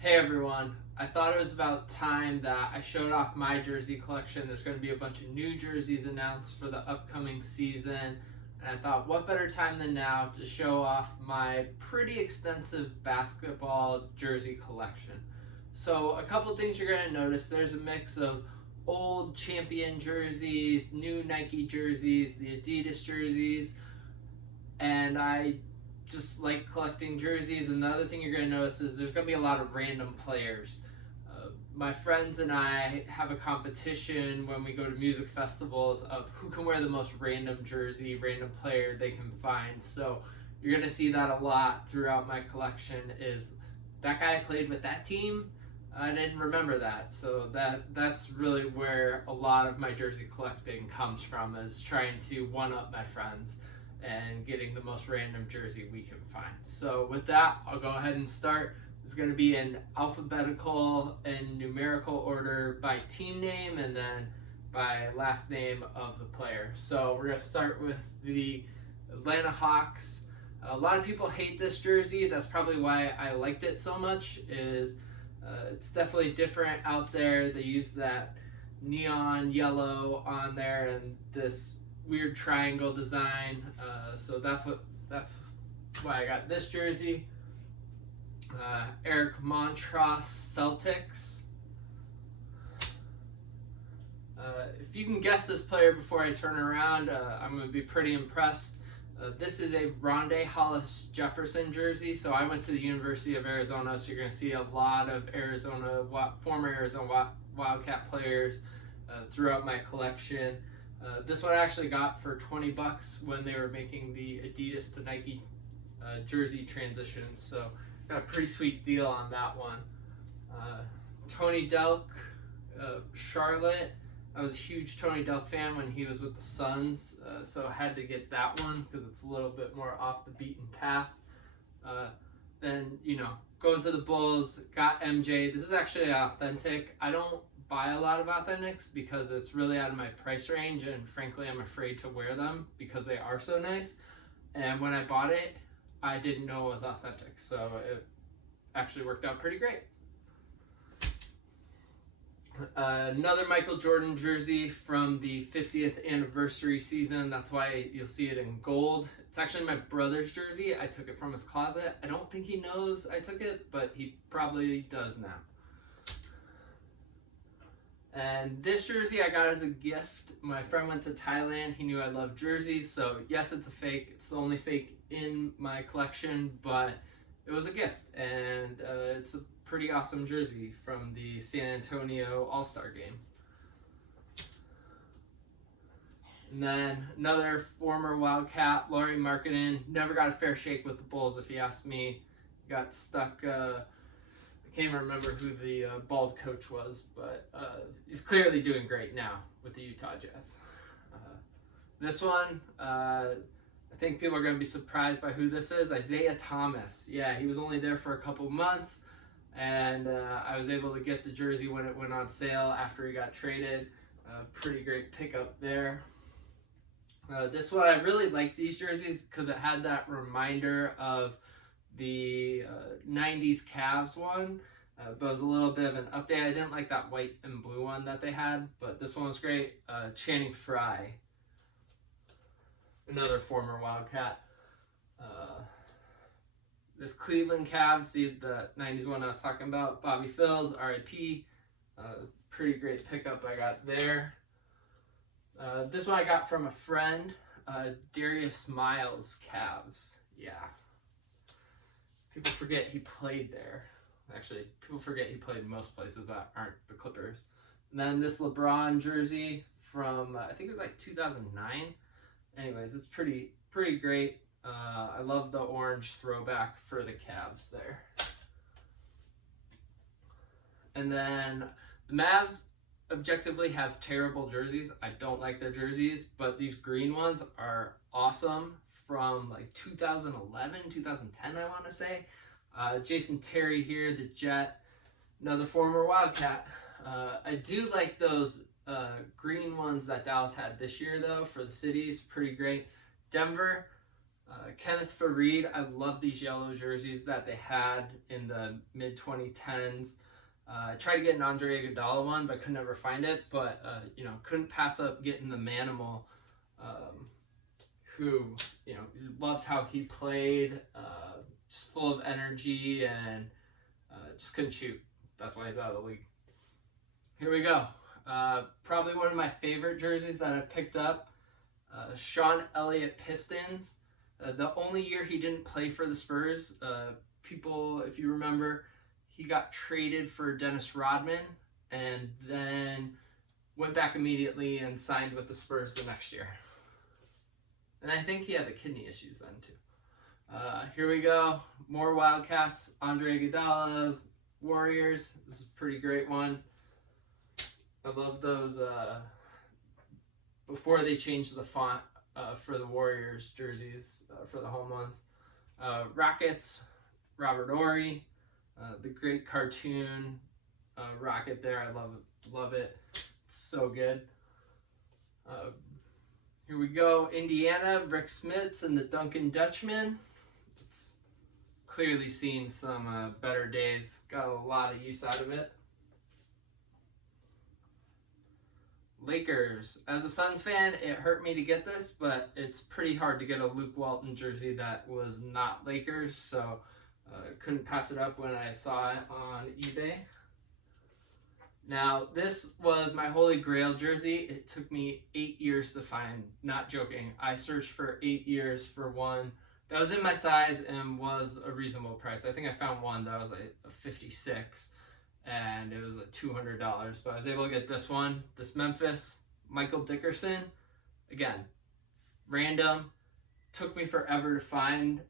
Hey everyone, I thought it was about time that I showed off my jersey collection. There's going to be a bunch of new jerseys announced for the upcoming season, and I thought what better time than now to show off my pretty extensive basketball jersey collection. So, a couple things you're going to notice there's a mix of old champion jerseys, new Nike jerseys, the Adidas jerseys, and I just like collecting jerseys. And the other thing you're going to notice is there's going to be a lot of random players. My friends and I have a competition when we go to music festivals of who can wear the most random jersey, random player they can find. So you're going to see that a lot throughout my collection is that guy played with that team. I didn't remember that. So that's really where a lot of my jersey collecting comes from, is trying to one up my friends and getting the most random jersey we can find. So with that, I'll go ahead and start. It's going to be in alphabetical and numerical order by team name and then by last name of the player. So we're going to start with the Atlanta Hawks. A lot of people hate this jersey. That's probably why I liked it so much. It's definitely different out there. They use that neon yellow on there and this weird triangle design. So that's why I got this jersey. Eric Montross, Celtics. If you can guess this player before I turn around, I'm going to be pretty impressed. This is a Rondae Hollis Jefferson jersey. So I went to the University of Arizona, so you're going to see a lot of former Arizona Wildcat players throughout my collection. This one I actually got for $20 when they were making the Adidas to Nike jersey transition. So got a pretty sweet deal on that one. Tony Delk, Charlotte. I was a huge Tony Delk fan when he was with the Suns, so I had to get that one because it's a little bit more off the beaten path. Then, going to the Bulls, got MJ. This is actually authentic. I don't buy a lot of authentics because it's really out of my price range, and frankly I'm afraid to wear them because they are so nice. And when I bought it, I didn't know it was authentic, so it actually worked out pretty great. Another Michael Jordan jersey from the 50th anniversary season. That's why you'll see it in gold. It's actually my brother's jersey. I took it from his closet. I don't think he knows I took it, but he probably does now. And this jersey I got as a gift. My friend went to Thailand. He knew I loved jerseys, so yes, it's a fake. It's the only fake in my collection, but it was a gift, and it's a pretty awesome jersey from the San Antonio All-Star game. And then another former Wildcat, Lauri Markkanen. Never got a fair shake with the Bulls, if you ask me. Got stuck. I can't even remember who the bald coach was, but he's clearly doing great now with the Utah Jazz. This one, I think people are going to be surprised by who this is. Isaiah Thomas. Yeah, he was only there for a couple months, and I was able to get the jersey when it went on sale after he got traded. Pretty great pickup there. This one, I really like these jerseys because it had that reminder of the 90s Cavs one, but it was a little bit of an update. I didn't like that white and blue one that they had, but this one was great. Channing Frye, another former Wildcat. This Cleveland Cavs, see the 90s one I was talking about, Bobby Phills, RIP. Pretty great pickup I got there. This one I got from a friend, Darius Miles Cavs. Yeah. People forget he played there. Actually, people forget he played in most places that aren't the Clippers. And then this LeBron jersey from, I think it was like 2009. Anyways, it's pretty great. I love the orange throwback for the Cavs there. And then the Mavs objectively have terrible jerseys. I don't like their jerseys, but these green ones are awesome from like 2011, 2010, I want to say. Jason Terry here, the Jet, another former Wildcat. I do like those green ones that Dallas had this year, though, for the cities. Pretty great. Denver, Kenneth Farid, I love these yellow jerseys that they had in the mid 2010s. I tried to get an Andre Iguodala one, but could never find it. But couldn't pass up getting the Manimal, who loved how he played, just full of energy and just couldn't shoot. That's why he's out of the league. Here we go. Probably one of my favorite jerseys that I've picked up. Sean Elliott Pistons. The only year he didn't play for the Spurs, people, if you remember, he got traded for Dennis Rodman and then went back immediately and signed with the Spurs the next year. And I think he had the kidney issues then too. Here we go. More Wildcats. Andre Iguodala, Warriors. This is a pretty great one. I love those before they changed the font for the Warriors jerseys for the home ones. Rockets, Robert Horry, the great cartoon Rocket there. I love it. It's so good. Here we go. Indiana, Rick Smits and the Duncan Dutchman. It's clearly seen some better days. Got a lot of use out of it. Lakers. As a Suns fan, it hurt me to get this, but it's pretty hard to get a Luke Walton jersey that was not Lakers, so couldn't pass it up when I saw it on eBay. Now, this was my Holy Grail jersey. It took me 8 years to find. Not joking. I searched for 8 years for one that was in my size and was a reasonable price. I think I found one that was like a 56. And it was like $200, but I was able to get this one, this Memphis, Michael Dickerson. Again, random, took me forever to find,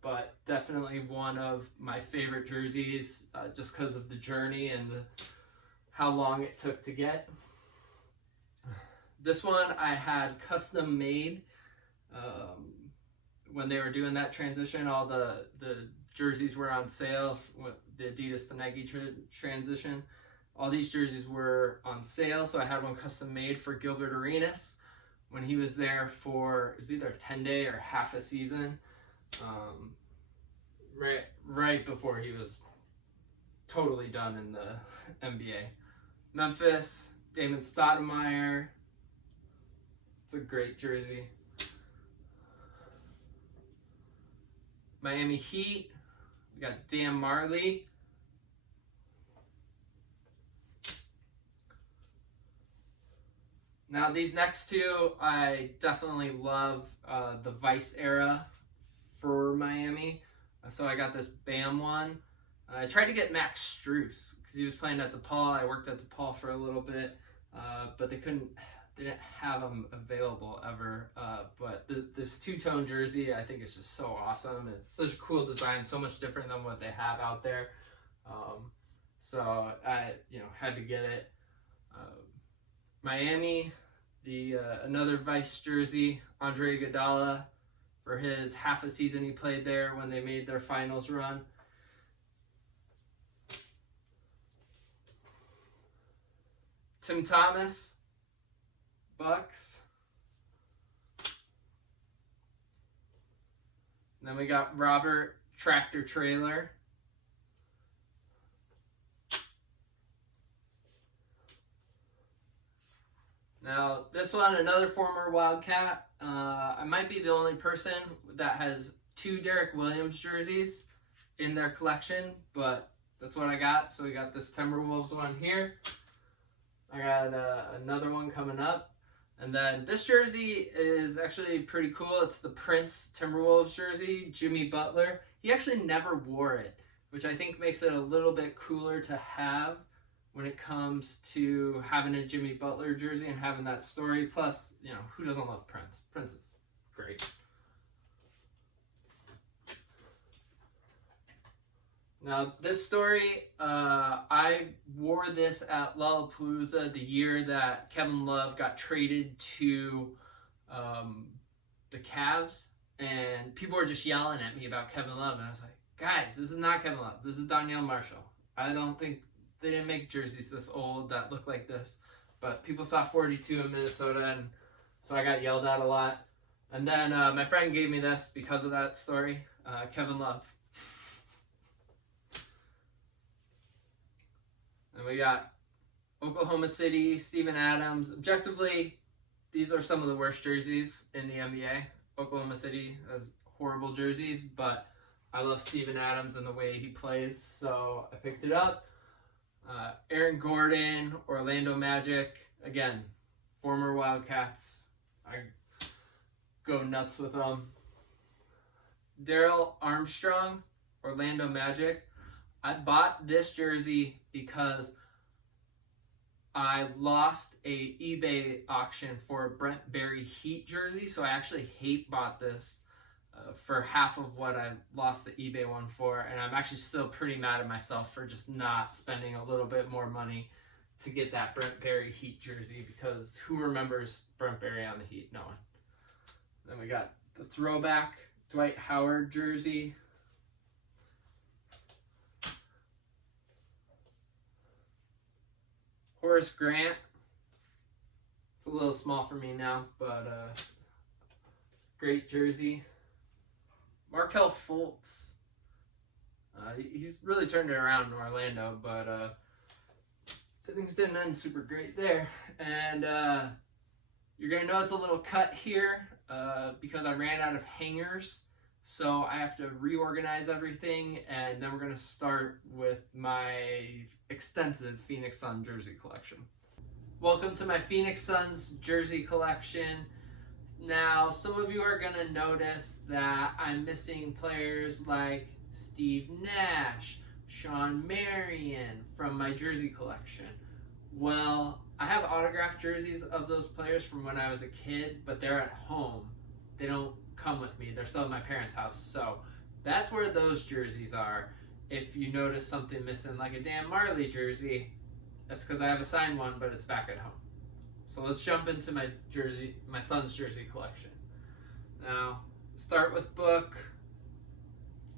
but definitely one of my favorite jerseys, just because of the journey and how long it took to get. This one I had custom made when they were doing that transition. All the jerseys were on sale with the Adidas to Nike transition. All these jerseys were on sale, so I had one custom made for Gilbert Arenas when he was there for, it was either a 10-day or half a season, right before he was totally done in the NBA. Memphis, Damon Stoudemire. It's a great jersey. Miami Heat. We got Dan Marley. Now these next two, I definitely love the Vice era for Miami. So I got this Bam one. I tried to get Max Strus because he was playing at DePaul. I worked at DePaul for a little bit, but they didn't have them available ever. But this two-tone jersey, I think is just so awesome. It's such a cool design, so much different than what they have out there. So I, had to get it. Miami, another Vice jersey, Andre Iguodala, for his half a season he played there when they made their finals run. Tim Thomas, Bucks. And then we got Robert Tractor Trailer. Now, this one, another former Wildcat. I might be the only person that has 2 Derek Williams jerseys in their collection, but that's what I got. So we got this Timberwolves one here. I got another one coming up. And then this jersey is actually pretty cool. It's the Prince Timberwolves jersey, Jimmy Butler. He actually never wore it, which I think makes it a little bit cooler to have when it comes to having a Jimmy Butler jersey and having that story. Plus, who doesn't love Prince? Prince is great. Now, this story, I wore this at Lollapalooza the year that Kevin Love got traded to the Cavs, and people were just yelling at me about Kevin Love, and I was like, guys, this is not Kevin Love. This is Donyell Marshall. I don't think they didn't make jerseys this old that look like this, but people saw 42 in Minnesota, and so I got yelled at a lot. And then my friend gave me this because of that story, Kevin Love. And we got Oklahoma City, Steven Adams. Objectively, these are some of the worst jerseys in the NBA. Oklahoma City has horrible jerseys, but I love Steven Adams and the way he plays, so I picked it up. Aaron Gordon, Orlando Magic. Again, former Wildcats. I go nuts with them. Daryl Armstrong, Orlando Magic. I bought this jersey because I lost a eBay auction for a Brent Barry Heat jersey, so I actually bought this for half of what I lost the eBay one for, and I'm actually still pretty mad at myself for just not spending a little bit more money to get that Brent Barry Heat jersey, because who remembers Brent Barry on the Heat? No one. Then we got the throwback Dwight Howard jersey. Horace Grant. It's a little small for me now, but great jersey. Markelle Fultz. He's really turned it around in Orlando, but so things didn't end super great there. And you're going to notice a little cut here because I ran out of hangers. So I have to reorganize everything, and then we're going to start with my extensive Phoenix Sun jersey collection. Welcome to my Phoenix Suns jersey collection. Now, some of you are going to notice that I'm missing players like Steve Nash, Shawn Marion from my jersey collection. Well, I have autographed jerseys of those players from when I was a kid, but they're at home. They don't come with me. They're still at my parents' house. So that's where those jerseys are. If you notice something missing, like a Dan Marley jersey, that's because I have a signed one, but it's back at home. So let's jump into my son's jersey collection. Now, start with Book.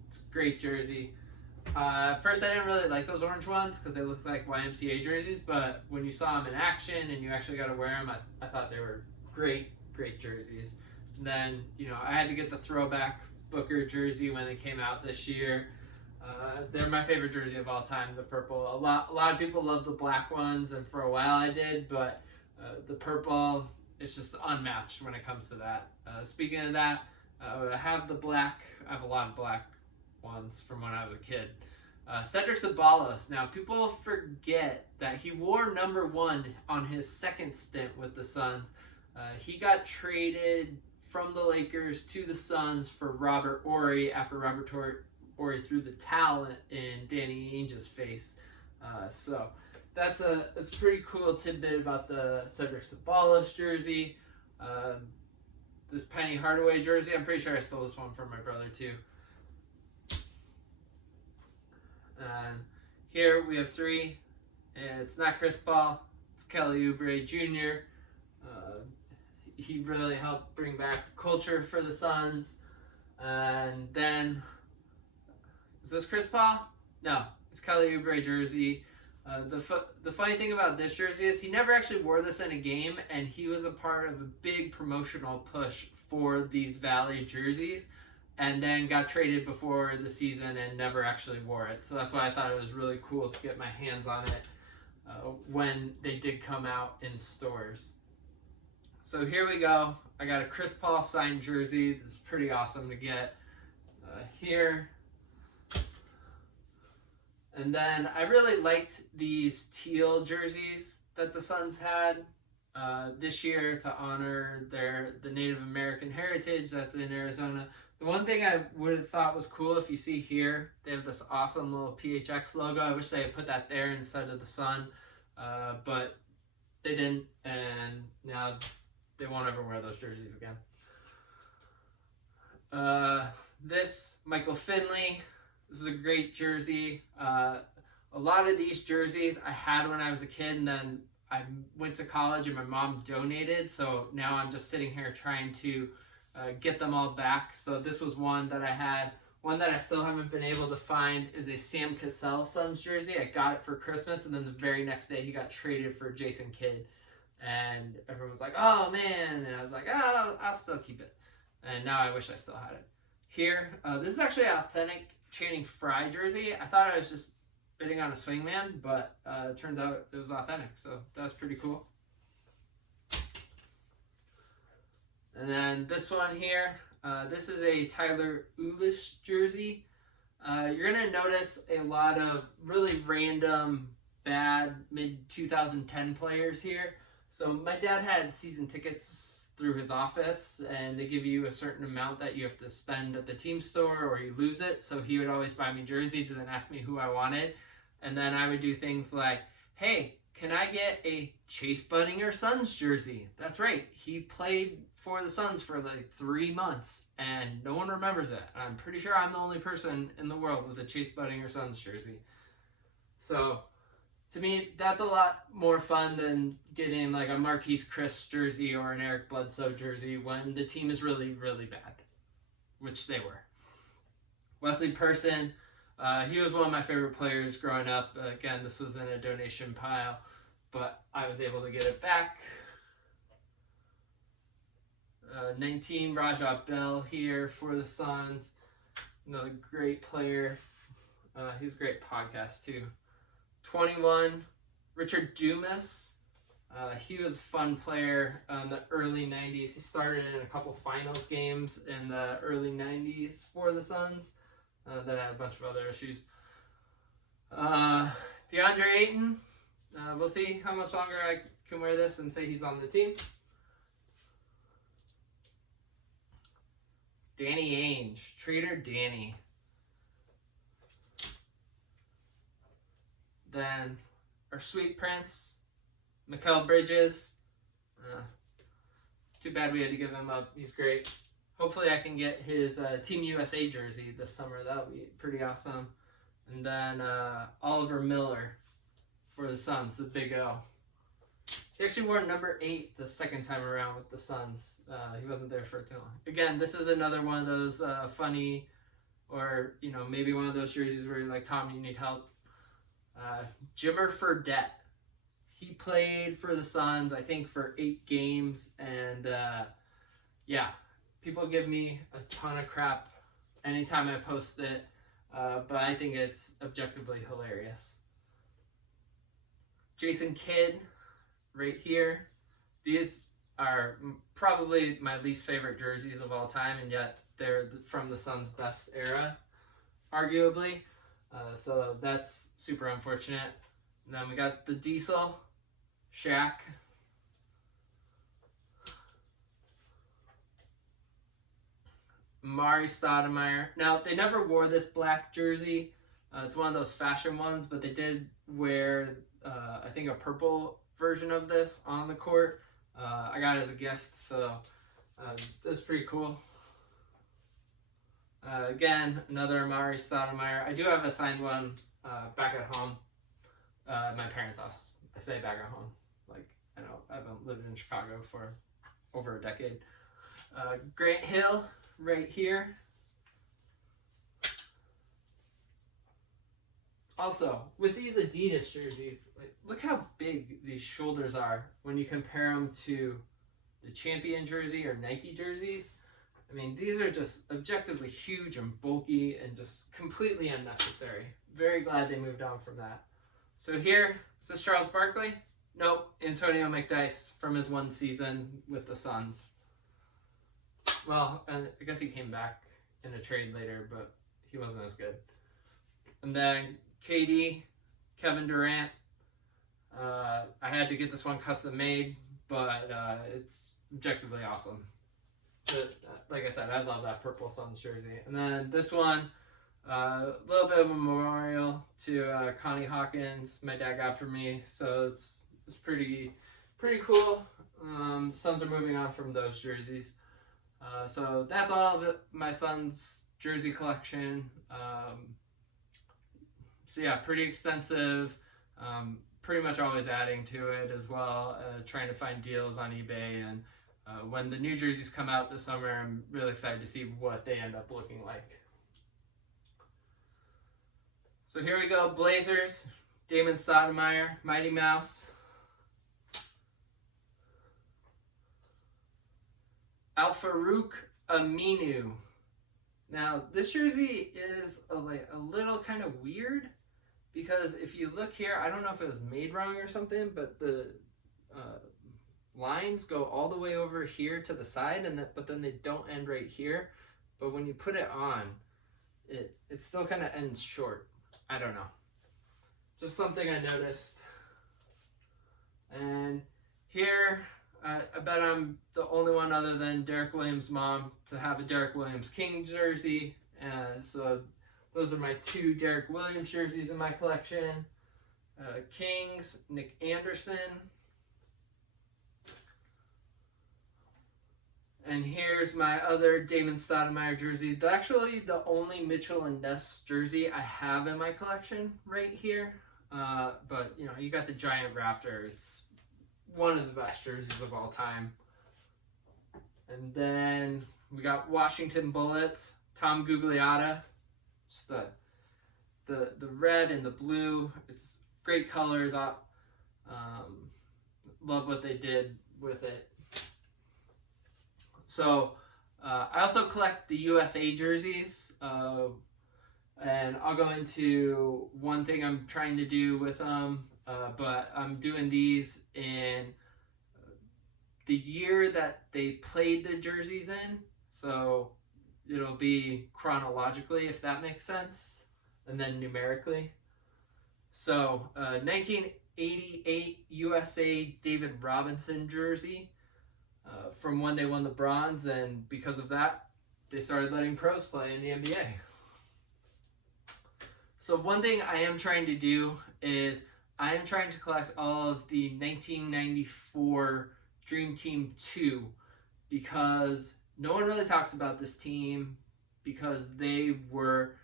It's a great jersey. At first, I didn't really like those orange ones because they looked like YMCA jerseys, but when you saw them in action and you actually got to wear them, I thought they were great jerseys. And then, I had to get the throwback Booker jersey when they came out this year. They're my favorite jersey of all time, the purple. A lot of people love the black ones, and for a while I did, but the purple is just unmatched when it comes to that. Speaking of that, I have the black. I have a lot of black ones from when I was a kid. Cedric Ceballos. Now, people forget that he wore number 1 on his second stint with the Suns. He got traded from the Lakers to the Suns for Robert Horry after Robert Horry threw the towel in Danny Ainge's face. So that's a pretty cool tidbit about the Cedric Ceballos jersey. This Penny Hardaway jersey, I'm pretty sure I stole this one from my brother too. And here we have 3. It's not Chris Paul, it's Kelly Oubre Jr. He really helped bring back the culture for the Suns. And then, is this Chris Paul? No, it's Kelly Oubre jersey. The funny thing about this jersey is he never actually wore this in a game, and he was a part of a big promotional push for these Valley jerseys, and then got traded before the season and never actually wore it. So that's why I thought it was really cool to get my hands on it when they did come out in stores. So here we go. I got a Chris Paul signed jersey. This is pretty awesome to get here. And then I really liked these teal jerseys that the Suns had this year to honor the Native American heritage that's in Arizona. The one thing I would have thought was cool, if you see here, they have this awesome little PHX logo. I wish they had put that there instead of the sun, but they didn't, and now they won't ever wear those jerseys again. This, Michael Finley. This is a great jersey. A lot of these jerseys I had when I was a kid, and then I went to college and my mom donated, so now I'm just sitting here trying to get them all back. So this was one that I had. One that I still haven't been able to find is a Sam Cassell Suns jersey. I got it for Christmas, and then the very next day he got traded for Jason Kidd. And everyone was like, oh man, and I was like, oh, I'll still keep it. and now I wish I still had it. Here, this is actually an authentic Channing Frye jersey. I thought I was just bidding on a swingman, but it turns out it was authentic, so that was pretty cool. And then this one here, this is a Tyler Ulis jersey. You're going to notice a lot of really random, bad mid-2010 players here. So my dad had season tickets through his office, and they give you a certain amount that you have to spend at the team store or you lose it. So he would always buy me jerseys and then ask me who I wanted. And then I would do things like, hey, can I get a Chase Budinger Suns jersey? That's right. He played for the Suns for like 3 months, and no one remembers it. I'm pretty sure I'm the only person in the world with a Chase Budinger Suns jersey. So to me, that's a lot more fun than getting like a Marquise Chris jersey or an Eric Bledsoe jersey when the team is really, really bad, which they were. Wesley Person, he was one of my favorite players growing up. Again, this was in a donation pile, but I was able to get it back. 19, Raja Bell here for the Suns. Another great player. He's a great podcast too. 21, Richard Dumas. He was a fun player in the early 90s. He started in a couple finals games in the early 90s for the Suns. That had a bunch of other issues. DeAndre Ayton. We'll see how much longer I can wear this and say he's on the team. Danny Ainge, Trader Danny. Then our Sweet Prince, Mikal Bridges. Too bad we had to give him up. He's great. Hopefully I can get his Team USA jersey this summer. That'll be pretty awesome. And then Oliver Miller for the Suns, the Big O. He actually wore number 8 the second time around with the Suns. He wasn't there for too long. Again, this is another one of those funny, or maybe one of those jerseys where you're like, Tom, you need help. Jimmer Fredette. He played for the Suns, I think, for 8 games, and yeah, people give me a ton of crap anytime I post it, but I think it's objectively hilarious. Jason Kidd. Right here. These are probably my least favorite jerseys of all time, and yet they're from the Suns' best era, arguably. So that's super unfortunate. And then we got the Diesel, Shaq. Mari Stoudemire. Now, they never wore this black jersey. It's one of those fashion ones, but they did wear, I think, a purple version of this on the court. I got it as a gift, so that's pretty cool. Again, another Mari Stoudemire. I do have a signed one back at home, at my parents' house. I say back at home, like I haven't lived in Chicago for over a decade. Grant Hill right here. Also, with these Adidas jerseys, look how big these shoulders are when you compare them to the Champion jersey or Nike jerseys. I mean, these are just objectively huge and bulky and just completely unnecessary. Very glad they moved on from that. So here, is this Charles Barkley? Nope, Antonio McDyess from his 1 season with the Suns. Well, I guess he came back in a trade later, but he wasn't as good. And then KD, Kevin Durant. I had to get this one custom made, but it's objectively awesome. But, like I said, I love that purple Suns jersey. And then this one, a little bit of a memorial to Connie Hawkins, my dad got for me. So it's pretty cool. Suns are moving on from those jerseys. So that's all of my son's jersey collection. So yeah, pretty extensive. Pretty much always adding to it as well. Trying to find deals on eBay, and when the new jerseys come out this summer, I'm really excited to see what they end up looking like. So here we go, Blazers. Damon Stoudemire, Mighty Mouse. Al Farouk Aminu. Now, this jersey is a little kind of weird because if you look here, I don't know if it was made wrong or something, but the lines go all the way over here to the side, but then they don't end right here. But when you put it on, it still kind of ends short. I don't know. Just something I noticed. And here, I bet I'm the only one other than Derek Williams' mom to have a Derek Williams King jersey. So those are my 2 Derek Williams jerseys in my collection. Kings, Nick Anderson. And here's my other Damon Stoudemire jersey. Actually, the only Mitchell and Ness jersey I have in my collection right here. But, you know, you got the Giant Raptor. It's one of the best jerseys of all time. And then we got Washington Bullets, Tom Gugliotta. Just the red and the blue. It's great colors. Love what they did with it. So I also collect the USA jerseys, and I'll go into one thing I'm trying to do with them, but I'm doing these in the year that they played the jerseys in, so it'll be chronologically, if that makes sense, and then numerically. So 1988 USA David Robinson jersey. From when they won the bronze, and because of that, they started letting pros play in the NBA. So one thing I am trying to do is I am trying to collect all of the 1994 Dream Team 2 because no one really talks about this team because they were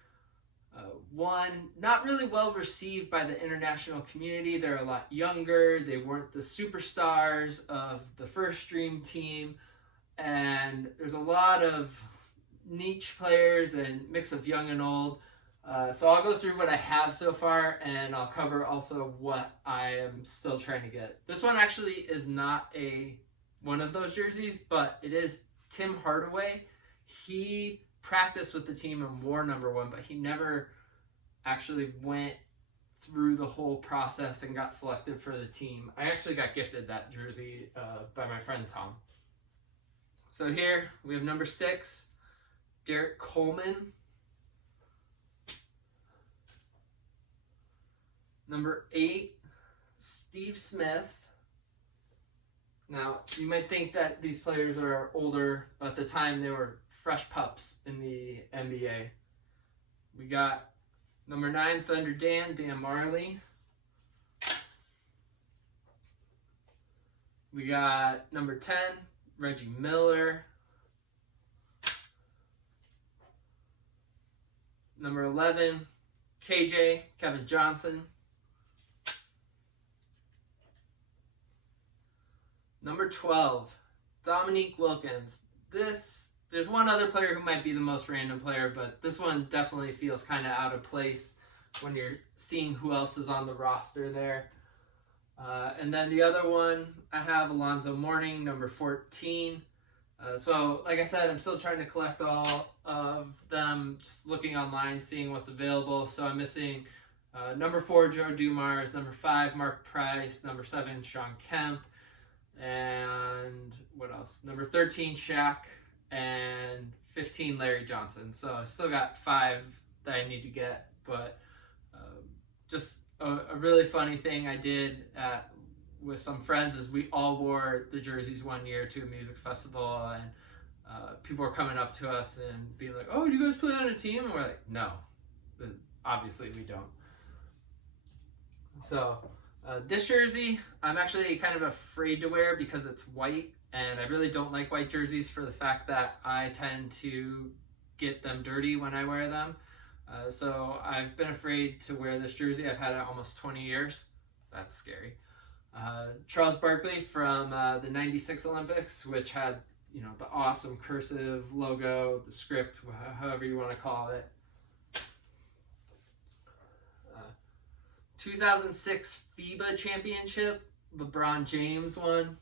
one, not really well received by the international community. They're a lot younger. They weren't the superstars of the first Dream Team. And there's a lot of niche players and mix of young and old. So I'll go through what I have so far, and I'll cover also what I am still trying to get. This one actually is not one of those jerseys, but it is Tim Hardaway. He practiced with the team and wore number 1, but he never actually went through the whole process and got selected for the team. I actually got gifted that jersey by my friend Tom. So here we have number 6, Derek Coleman. Number 8, Steve Smith. Now, you might think that these players are older, but at the time they were fresh pups in the NBA. We got number 9, Thunder Dan Marley. We got number 10, Reggie Miller. Number 11, KJ, Kevin Johnson. Number 12, Dominique Wilkins. There's one other player who might be the most random player, but this one definitely feels kind of out of place when you're seeing who else is on the roster there. And then the other one, I have Alonzo Mourning, number 14. So, like I said, I'm still trying to collect all of them, just looking online, seeing what's available. So I'm missing number 4, Joe Dumars, number 5, Mark Price, number 7, Sean Kemp, and what else? Number 13, Shaq, and 15, Larry Johnson. So I still got 5 that I need to get, but just a really funny thing I did with some friends is we all wore the jerseys one year to a music festival, and people were coming up to us and being like, "Oh, you guys play on a team?" And we're like, "No, obviously we don't." So this jersey, I'm actually kind of afraid to wear because it's white, and I really don't like white jerseys for the fact that I tend to get them dirty when I wear them. So I've been afraid to wear this jersey. I've had it almost 20 years. That's scary. Charles Barkley from the 96 Olympics, which had, you know, the awesome cursive logo, the script, however you want to call it. 2006 FIBA championship, LeBron James won.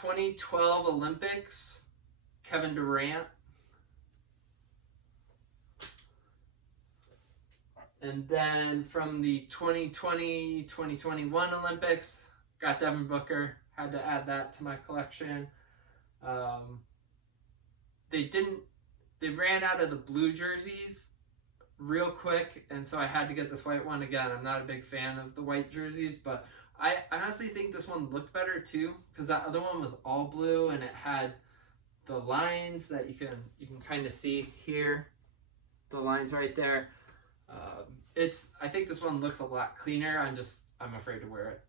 2012 Olympics, Kevin Durant. And then from the 2020-2021 Olympics, got Devin Booker. Had to add that to my collection. They ran out of the blue jerseys real quick, and so I had to get this white one again. I'm not a big fan of the white jerseys, but I honestly think this one looked better too, because that other one was all blue and it had the lines that you can kind of see here, the lines right there. I think this one looks a lot cleaner. I'm afraid to wear it.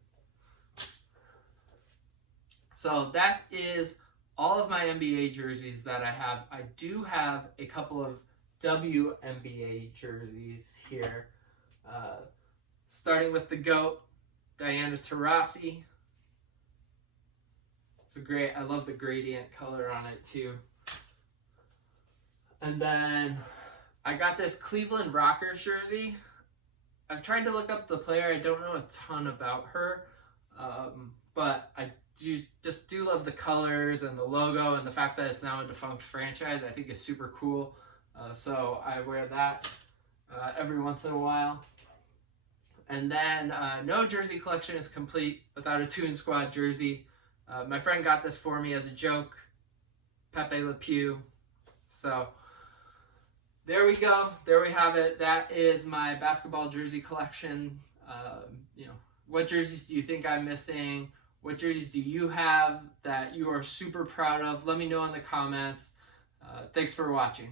So that is all of my NBA jerseys that I have. I do have a couple of WNBA jerseys here. Starting with the GOAT, Diana Taurasi. It's great. I love the gradient color on it too. And then I got this Cleveland Rockers jersey. I've tried to look up the player. I don't know a ton about her, but I just do love the colors and the logo, and the fact that it's now a defunct franchise I think is super cool. So I wear that every once in a while. And then no jersey collection is complete without a Toon Squad jersey. My friend got this for me as a joke, Pepe Le Pew. So there we go. There we have it. That is my basketball jersey collection. What jerseys do you think I'm missing? What jerseys do you have that you are super proud of? Let me know in the comments. Thanks for watching.